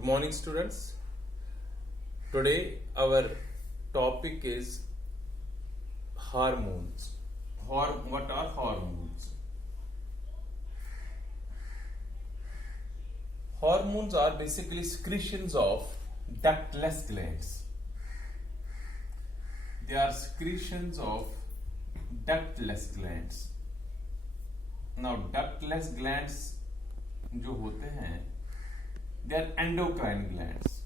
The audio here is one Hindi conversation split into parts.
Good morning, students. Today, our topic is hormones. What are hormones? Hormones are basically secretions of ductless glands. They are secretions of ductless glands. Now, ductless glands जो होते हैं, they are endocrine glands.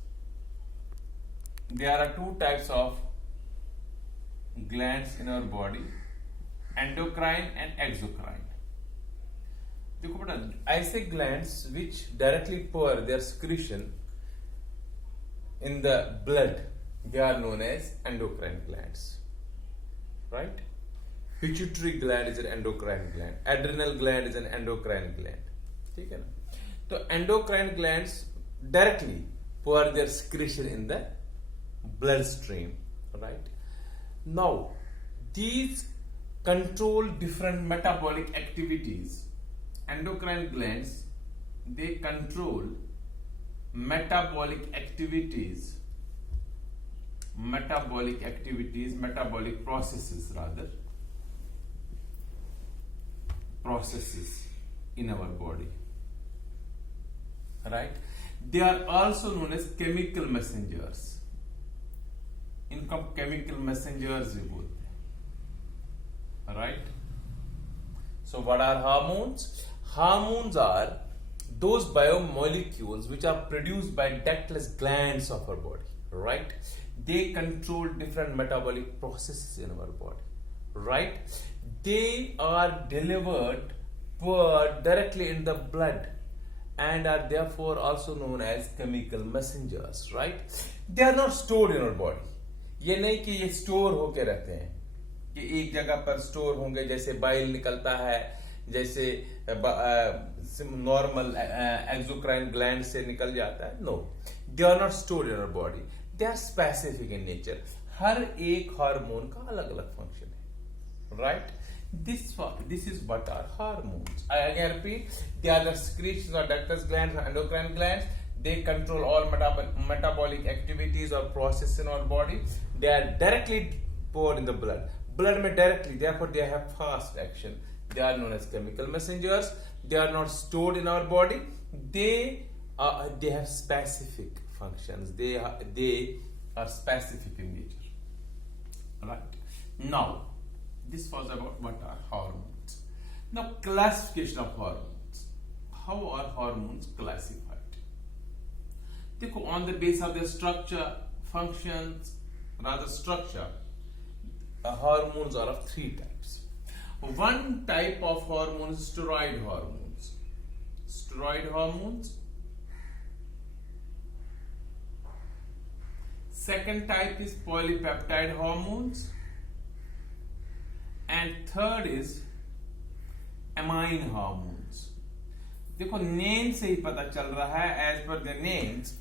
There are two types of glands in our body, endocrine and exocrine. देखो बेटा, ऐसे glands which directly pour their secretion in the blood, they are known as endocrine glands, right? Pituitary gland is an endocrine gland. Adrenal gland is an endocrine gland. ठीक है ना? तो endocrine glands directly pour their secretion in the bloodstream, right? Now, these control different metabolic activities. Endocrine glands, they control metabolic activities, metabolic processes rather, processes in our body, right? They are also known as chemical messengers. इनको chemical messengers भी बोलते हैं, right? So what are hormones? Hormones are those biomolecules which are produced by ductless glands of our body, right? They control different metabolic processes in our body, right? They are delivered directly in the blood and are therefore also known as chemical messengers, right? They are not stored in our body. ये नहीं कि ये स्टोर होके रहते हैं कि एक जगह पर स्टोर होंगे, जैसे बाइल निकलता है, जैसे नॉर्मल एक्सोक्राइन ग्लैंड से निकल जाता है. No, they are not stored in our body, they are specific in nature. हर एक हार्मोन का अलग अलग फंक्शन है, right? This is what are hormones. I again repeat, they are the secretions of ductless glands or endocrine glands. They control all metabolic activities or processes in our body. They are directly poured in the blood. Blood में directly, therefore they have fast action. They are known as chemical messengers. They are not stored in our body. They have specific functions. They are specific in nature. Right? Now, this was about what are hormones. Now, classification of hormones. How are hormones classified? देखो, on the basis of their structure, functions, rather structure, hormones are of three types. One type of hormones, steroid hormones. Steroid hormones. Second type is polypeptide hormones. And third is amine hormones. देखो, नेम से ही पता चल रहा है, as per their names,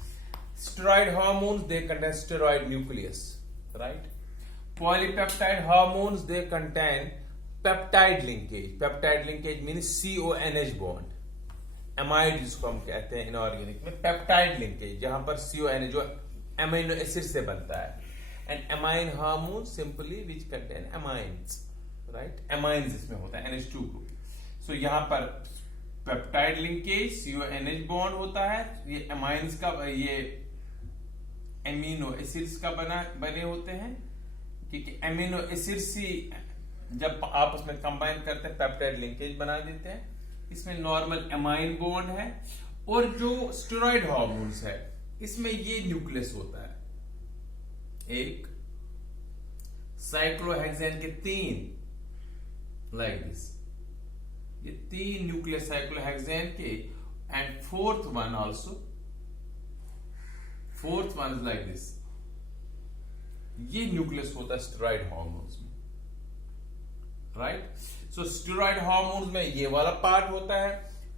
steroid hormones, they contain steroid nucleus, right? Polypeptide hormones, they contain peptide linkage. Peptide linkage means CONH bond. Amide जिसको हम कहते हैं इनऑर्गेनिक में, peptide linkage, जहां पर CONH जो amino acid से बनता है. And amine hormones simply which contain amines, right? Amines इसमें होता है, NH2 group. So यहाँ पर पेप्टाइड लिंकेज CONH बॉन्ड होता है. ये अमाइंस का, ये एमिनो एसिड्स का बने होते हैं, क्योंकि एमिनो एसिड्स ही जब आपस में कंबाइन करते हैं पेप्टाइड लिंकेज बना देते हैं. इसमें नॉर्मल अमाइन बॉन्ड है. और जो स्टेरॉइड हार्मोन्स है, इसमें ये न्यूक्लियस होता है, एक साइक्लोहेक्सेन के 3 लाइक दिस, ये 3 न्यूक्लियस साइक्लोहेक्सेन के, and fourth one is like this. ये न्यूक्लियस होता है स्टेरॉइड हार्मोन्स में, राइट? सो स्टेरॉइड हार्मोन्स में ये वाला पार्ट होता है.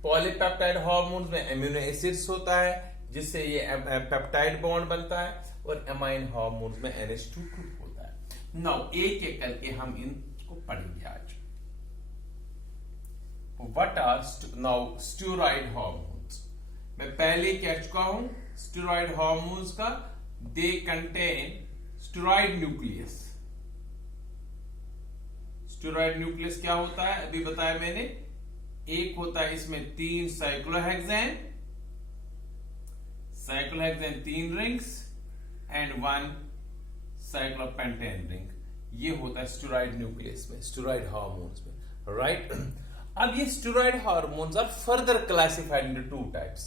पॉलीपेप्टाइड हार्मोन्स में एमिनो एसिड्स होता है, जिससे ये पेप्टाइड बॉन्ड बनता है. और अमाइन हार्मोन्स में NH2 ग्रुप होता है. नाउ एक एक करके हम इनको पढ़ेंगे आज. What are now steroid hormones? मैं पहले कह चुका हूं स्टेरॉइड हार्मोन्स का, they contain steroid nucleus. Steroid nucleus क्या होता है अभी बताया मैंने, एक होता है इसमें 3 cyclohexane, 3 rings and 1 cyclopentane ring. ये होता है स्टेरॉइड न्यूक्लियस में, स्टेरॉइड हार्मोन्स में, राइट। अब ये steroid hormones are further classified into 2 types.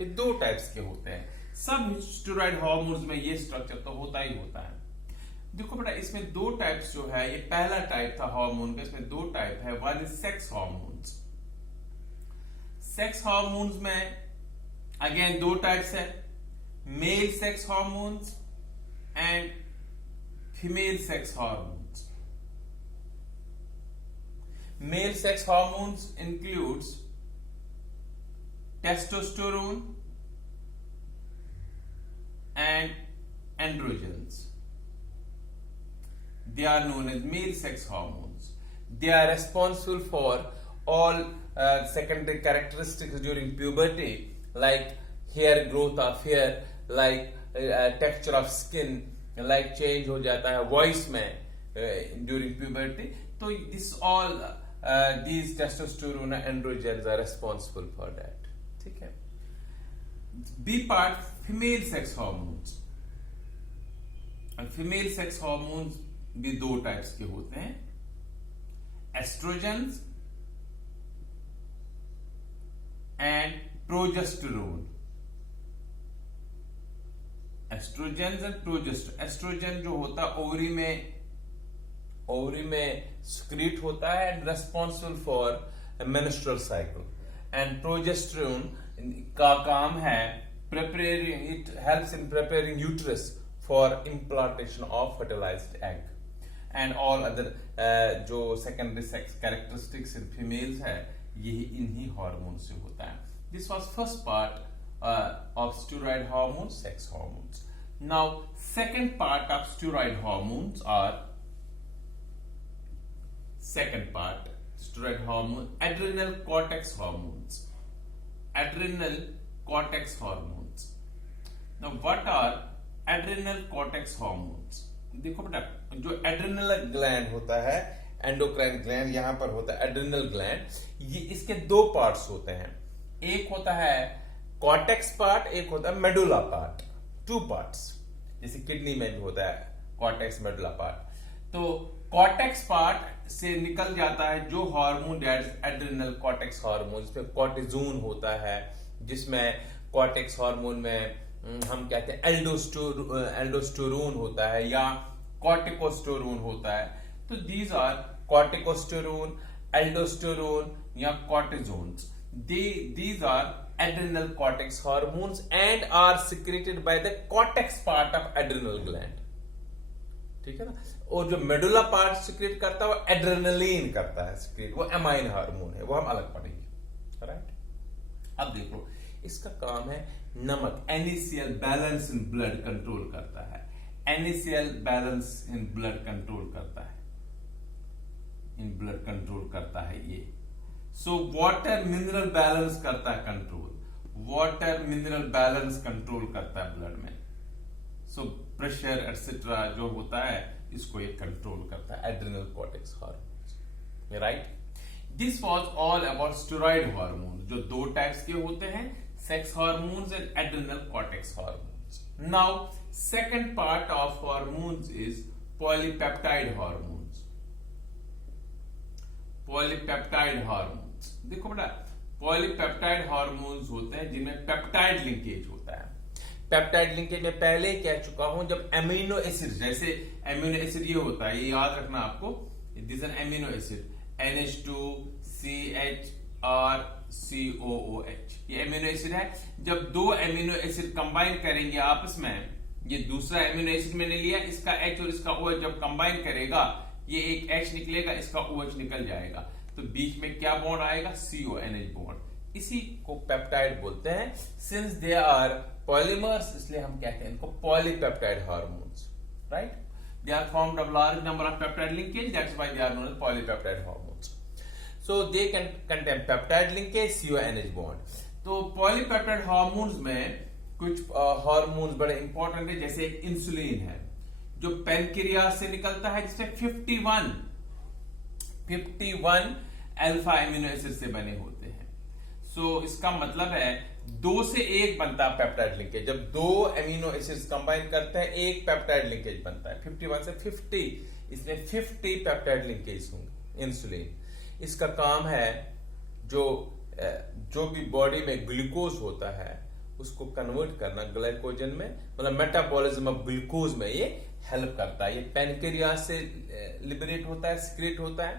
ये 2 टाइप्स के होते हैं। सब स्टेरॉइड हार्मोन्स में ये स्ट्रक्चर तो होता ही होता है। देखो बेटा, इसमें 2 टाइप्स जो है, ये पहला टाइप था हार्मोन का, इसमें 2 टाइप है। One is sex hormones. Sex hormones में अगेन 2 टाइप्स है, male sex hormones and female sex hormones. Male sex hormones includes testosterone and androgens. They are known as male sex hormones. They are responsible for all secondary characteristics during puberty, like hair growth of hair, like texture of skin, like change हो जाता है voice में during puberty. तो this all these testosterone and androgens are responsible for that. ठीक है। B part, female sex hormones. Female sex hormones भी 2 टाइप्स के होते हैं, estrogens and progesterone. Estrogens and progesterone. Estrogen जो होता है ओवरी में सिक्रीट होता है and responsible for menstrual cycle, and progesterone का काम है preparing, it helps in preparing uterus for implantation of fertilized egg and all other जो secondary sex characteristics in females है, यही इन्हीं हार्मोन से होता है। This was first part of steroid hormones, sex hormones. Now second part of steroid hormones are steroid hormone, adrenal cortex hormones. Adrenal cortex hormones. Now what are adrenal cortex hormones? देखो बेटा, जो एड्रिनल ग्लैंड होता है, एंडोक्राइन ग्लैंड यहां पर होता है एड्रिनल ग्लैंड, ये इसके 2 पार्ट्स होते हैं। एक होता है कॉर्टेक्स पार्ट, एक होता है मेडुला पार्ट। 2 पार्ट्स, जैसे किडनी में भी होता है कॉर्टेक्स मेडुला पार्ट। तो कॉर्टेक्स पार्ट से निकल जाता है जो हार्मोन, एड्रिनल कॉर्टेक्स हार्मोन, जिसमें कॉर्टिजोन होता है, जिसमें कॉर्टेक्स हार्मोन में हम कहते हैं एल्डोस्टेरोन होता है या कॉर्टिकोस्टेरोन होता है। तो दीज आर कॉर्टिकोस्टेरोन, एल्डोस्टेरोन या कॉर्टिजोन्स। These are adrenal cortex hormones and are secreted by the cortex part of adrenal gland. ठीक है ना। और जो मेडुला पार्ट सिक्रेट करता है वो एड्रेनलिन करता है सिक्रेट, वो एमाइन हार्मोन है, वो हम अलग पढ़ेंगे, राइट। अब देखो, इसका काम है नमक, NaCl balance in blood control करता है। NaCl balance in blood control करता है, इन ब्लड कंट्रोल करता है ये। सो वाटर मिनरल बैलेंस करता है control, water mineral balance control करता है ब्लड में। सो प्रेशर एटसेट्रा जो होता है इसको ये कंट्रोल करता है, adrenal cortex hormones, right. This was all about steroid hormone, जो 2 टाइप्स के होते हैं, sex hormones and adrenal cortex hormones. Now second part of hormones is polypeptide hormones. Polypeptide hormones, देखो बेटा, पॉलीपेप्टाइड हार्मोन्स होते हैं जिनमें पेप्टाइड लिंकेज होता है। पेप्टाइड लिंकेज में पहले कह चुका हूं, जब एमिनो एसिड, जैसे एमिनो एसिड ये होता है, ये याद रखना आपको, this N amino acid NH2CHRCOOH, ये एमिनो एसिड है। जब 2 एमिनो एसिड कंबाइन करेंगे आपस में, ये दूसरा एमिनो एसिड मैंने लिया, इसका H और इसका OH जब कंबाइन करेगा, ये एक H निकलेगा, इसका OH निकल जाएगा, तो बीच में क्या बॉन्ड आएगा, CONH बॉन्ड। इसी को पेप्टाइड बोलते हैं। सिंस दे आर पॉलीमर्स, इसलिए हम कहते हैं इनको polypeptide hormones, right. They are formed of large number of peptide linkage, that's why they are known as polypeptide hormones. So they can contain peptide linkage, CONH bond. तो पॉलीपेप्टाइड हार्मोन्स में कुछ हार्मोन्स बड़े इंपॉर्टेंट है, जैसे एक इंसुलिन है जो पैनक्रियास से निकलता है, जिसमें 51 अल्फा एमिनो एसिड से बने होते हैं। सो इसका मतलब है 2 से 1 बनता है पेप्टाइड लिंकेज। जब 2 एमिनो एसिड्स कंबाइन करते हैं, एक पेप्टाइड लिंकेज बनता है। 51 से 50, इसमें 50 पेप्टाइड लिंकेज होंगे। इंसुलिन इसका काम है जो भी बॉडी में ग्लूकोज होता है उसको कन्वर्ट करना ग्लाइकोजन में, मतलब मेटाबॉलिज्म ऑफ ग्लूकोज में ये हेल्प करता है। ये पैनक्रियास से लिबरेट होता है, सिक्रेट होता है।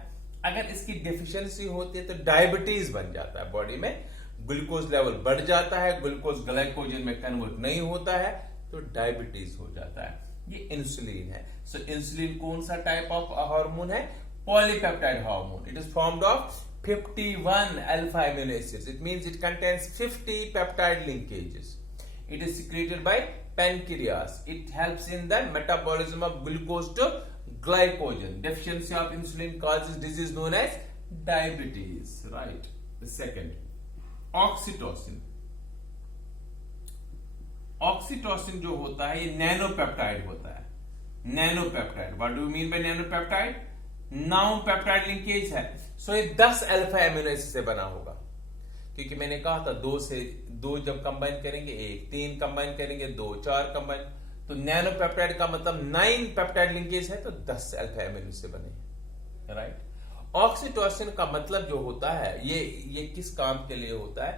अगर इसकी डेफिशिएंसी होती है तो डायबिटीज बन जाता है, बॉडी में ग्लूकोज लेवल बढ़ जाता है, ग्लूकोज ग्लाइकोजन में कन्वर्ट नहीं होता है तो डायबिटीज हो जाता है। ये इंसुलिन है। सो इंसुलिन कौन सा टाइप ऑफ हार्मोन है? Polypeptide hormone. It is formed of 51 alpha amino acids. It means it contains 50 peptide linkages. It is secreted by pancreas. It helps in the metabolism of glucose to glycogen. Deficiency of insulin causes disease known as diabetes. Right. The second, oxytocin. Oxytocin जो होता है ये नैनोपेप्टाइड होता है। Nanopeptide, what do you mean by nanopeptide? 9 peptide linkage है। सो ये 10 अल्फा एमिनो एसिड से बना होगा, क्योंकि मैंने कहा था 2 से 2 जब कंबाइन करेंगे 1, 3 कंबाइन करेंगे 2, 4 कंबाइन, तो नैनो पेप्टाइड का मतलब 9 पेप्टाइड लिंकेज है तो 10 अल्फा एमिनो से बने। राइट। ऑक्सीटोसिन का मतलब जो होता है ये किस काम के लिए होता है?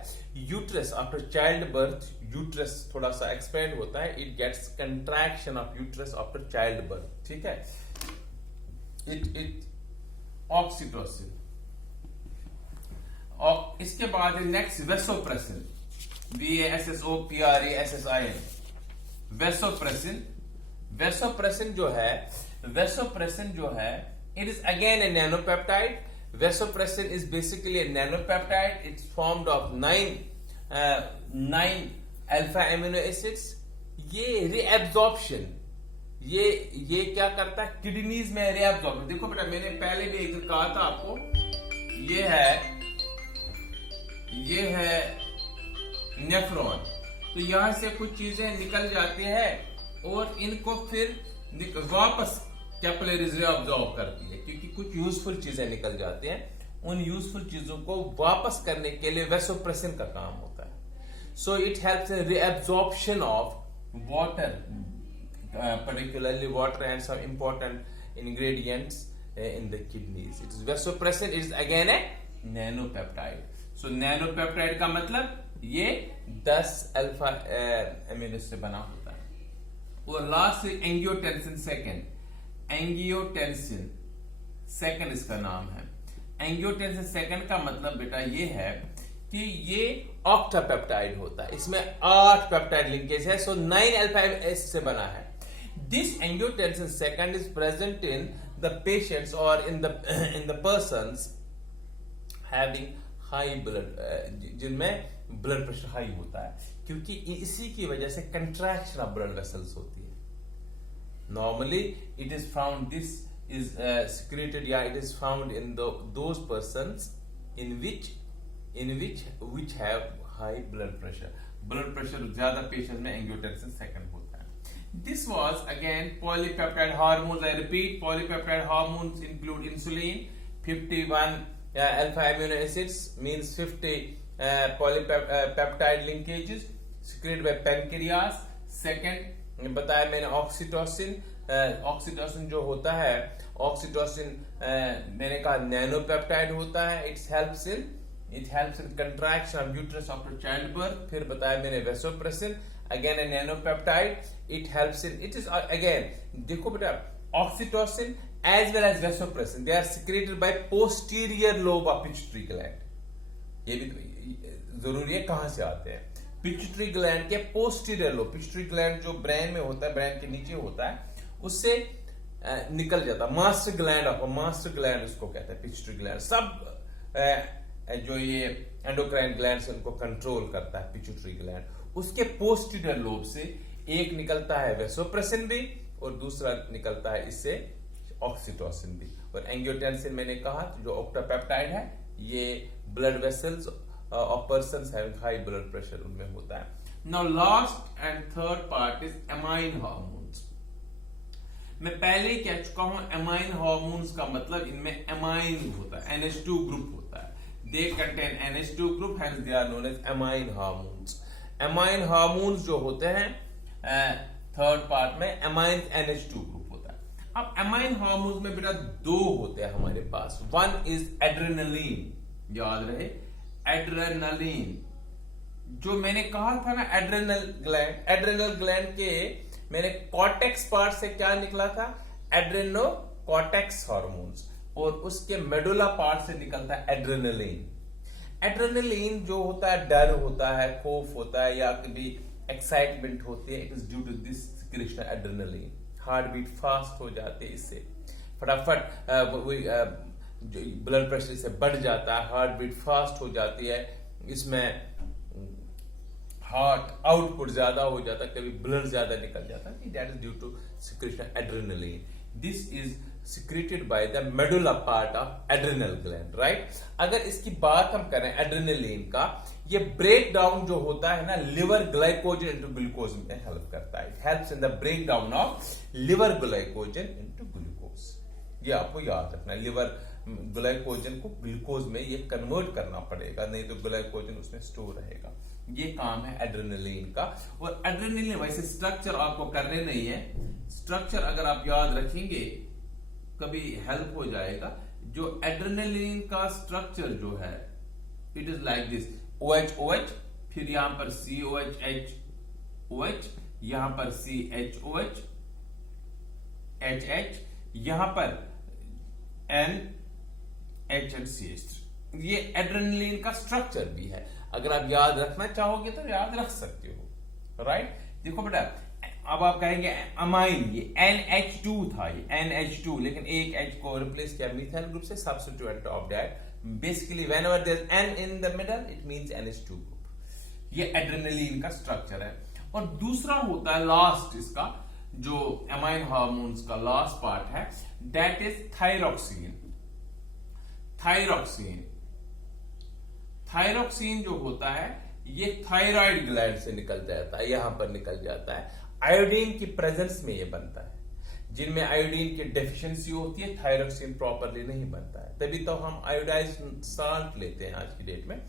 Uterus after child birth, uterus थोड़ा सा एक्सपेंड होता है, it gets contraction of uterus after child birth. ठीक है। ऑक्सीटोसिन। और इसके बाद next vasopressin, VASSOPRESSIN, vasopressin. Vasopressin जो है it is again a nanopeptide. Vasopressin is basically a nanopeptide. It's formed of 9 alpha amino acids. ये रीएब्जॉर्प्शन, ये क्या करता है? किडनीज में रीएब्जॉर्प्शन। देखो बेटा, मैंने पहले भी एक दिन कहा था आपको, ये है नेफ्रॉन। तो यहां से कुछ चीजें निकल जाती है और इनको फिर वापस कैपिलरीज रीअब्जॉर्ब करती है, क्योंकि कुछ यूजफुल चीजें निकल जाती हैं। उन यूजफुल चीजों को वापस करने के लिए वेसोप्रेसिन का काम होता है। So it helps in reabsorption of water, particularly water and some important ingredients in the kidneys. It is vasopressin. It is again a nanopeptide. So nanopeptide का मतलब ये 10 अल्फा एमिनो से बना होता है। और लास्ट एंगियोटेंसिन सेकेंड। एंगियोटेंसिन सेकेंड इसका नाम है। एंगियोटेंसिन सेकेंड का मतलब बेटा ये है कि ये ऑक्टापेप्टाइड होता है। इसमें 8 पेप्टाइड लिंकेज है। सो 9 अल्फा एसिड से बना है। This angiotensin second is present in the patients or in the persons having high blood, जिनमें blood pressure high होता है, क्योंकि इसी की वजह से contraction of blood vessels होती है। Normally it is found, this is secreted, it is found in those persons in which have high blood pressure. Blood pressure ज्यादा patients में angiotensin second होता है। This was again polypeptide hormones. I repeat, polypeptide hormones include insulin, 51 alpha amino acids, means 50 polypeptide linkages secreted by pancreas. Second बताया मैंने ऑक्सीटोसिन। ऑक्सीटोसिन जो होता है, ऑक्सीटोसिन मैंने कहा नैनोपेप्टाइड होता है। It helps in contraction of uterus after child birth. फिर बताया मैंने vasopressin, again a nanopeptide. It helps in, it is again, देखो बेटा, oxytocin as well as vasopressin, they are secreted by posterior lobe of pituitary gland. ये भी जरूरी है कहां से आते हैं? पिट्यूटरी ग्लैंड के पोस्टीरियर लोब। पिट्यूटरी ग्लैंड जो ब्रेन में होता है, ब्रेन के नीचे होता है, उससे निकल जाता है। मास्टर ग्लैंड उसको कहते हैं, पिट्यूटरी ग्लैंड। सब जो ये एंडोक्राइन ग्लैंड से उनको कंट्रोल करता है पिट्यूटरी ग्लैंड। उसके पोस्टीरियर लोब से एक निकलता है वेसोप्रेसिन भी और दूसरा निकलता है इससे ऑक्सीटोसिन भी। और एंगियोटेंसिन मैंने कहा जो ऑक्टापेप्टाइड है, ये blood vessels of persons having high blood pressure उनमें होता है। Now last and third part is amine hormones. मैं पहले ही कह चुका हूं एमाइन हार्मोन्स का मतलब इनमें एमाइन होता है, NH2 ग्रुप होता है। They contain NH2 group, hence they are known as amine hormones. Amine hormones जो होते हैं थर्ड पार्ट में एमाइन NH2 ग्रुप होता है। अब एमाइन हार्मोन्स में बेटा दो होते हैं हमारे पास। वन इज एड्रेनलिन, याद रहे एड्रेनलिन। जो मैंने कहा था ना एड्रेनल ग्लैंड के मैंने कॉर्टेक्स पार्ट से क्या निकला था, एड्रेनो कॉर्टेक्स हार्मोन्स, और उसके मेडुला पार्ट से निकलता है एड्रेनलिन। एड्रेनलिन जो होता है डर होता है, खौफ होता है या कभी एक्साइटमेंट होती है, it is due to this secretion adrenaline. Heart beat fast हो जाती है, इससे फटाफट ब्लड प्रेशर से बढ़ जाता है, हार्ट बीट फास्ट हो जाती है, इसमें हार्ट आउटपुट ज्यादा हो जाता है, कभी ब्लड ज्यादा निकल जाता है, that is due to secretion adrenaline. This is secreted by the medulla part of adrenal gland, right. अगर इसकी बात हम करें एड्रेनलिन का, ये ब्रेक डाउन जो होता है ना लिवर ग्लाइकोजन इनटू ग्लूकोज में हेल्प करता है। It helps in the break down of liver glycogen into glucose. ये आपको याद रखना है, लिवर ग्लाइकोजन को ग्लूकोज में ये कन्वर्ट करना पड़ेगा, नहीं तो ग्लाइकोजन उसमें स्टोर रहेगा। ये काम है एड्रेनलिन का। और एड्रेनलिन वैसे स्ट्रक्चर आपको करने नहीं है, स्ट्रक्चर अगर आप याद रखेंगे कभी हेल्प हो जाएगा। जो एड्रेनलिन का स्ट्रक्चर जो है it is like this, OH OH, फिर यहां पर COH H OH, यहां पर CHOH H H, यहां पर NH and CH। ये एड्रेनलिन का स्ट्रक्चर भी है, अगर आप याद रखना चाहोगे तो याद रख सकते हो, राइट। देखो बेटा अब आप कहेंगे अमाइन, ये NH2 था, ये NH2, लेकिन एक H को रिप्लेस किया मिथाइल ग्रुप से, substitute of that. Basically whenever there is N in the middle it means NH2 group. ये एड्रेनलिन का स्ट्रक्चर है। और दूसरा होता है लास्ट, इसका जो एमाइन हार्मोन्स का लास्ट पार्ट है, that is thyroxine. Thyroxine thyroxine जो होता है ये थायराइड ग्लैंड से निकल जाता है, यहां पर निकल जाता है। आयोडीन की प्रेजेंस में ये बनता है। जिनमें आयोडीन की डेफिशिएंसी होती है थायरोक्सिन प्रॉपरली नहीं बनता है, तभी तो हम आयोडाइज्ड साल्ट लेते हैं आज की डेट में,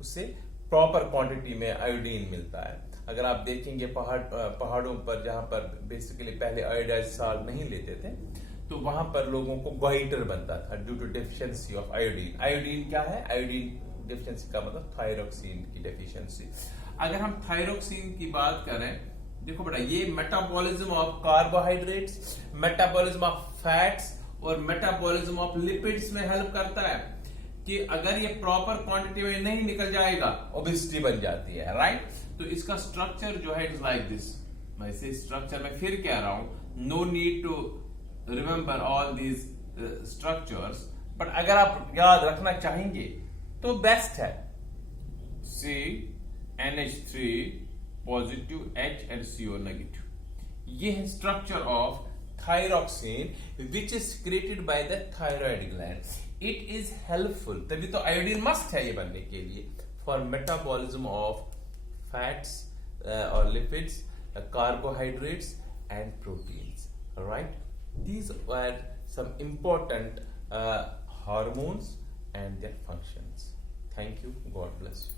उससे प्रॉपर क्वांटिटी में आयोडीन मिलता है। अगर आप देखेंगे पहाड़ों पर जहां पर बेसिकली पहले आयोडाइज्ड साल्ट नहीं लेते थे, तो वहां पर लोगों को गोइटर बनता था due to deficiency of iodine. Iodine क्या है, आयोडीन डेफिशिएंसी का मतलब थायरोक्सिन की डेफिशिएंसी। अगर हम थायरोक्सिन की बात करें, देखो बेटा ये metabolism of carbohydrates, metabolism of fats और मेटाबॉलिज्म ऑफ लिपिड्स में हेल्प करता है। कि अगर ये प्रॉपर क्वांटिटी में नहीं निकल जाएगा ओबेसिटी बन जाती है, राइट। तो इसका स्ट्रक्चर जो है इट इज लाइक दिस। मैं इसे स्ट्रक्चर में फिर कह रहा हूं, no need to remember all these structures, but अगर आप याद रखना चाहेंगे तो बेस्ट है CNH3 positive, H and CO negative. ये है structure of thyroxine which is created by the thyroid gland. It is helpful, तभी तो आयोडीन मस्ट है ये बनने के लिए, फॉर मेटाबॉलिज्म ऑफ फैट्स और lipids, carbohydrates and proteins, right? These were some important hormones and their functions. Thank you. God bless you.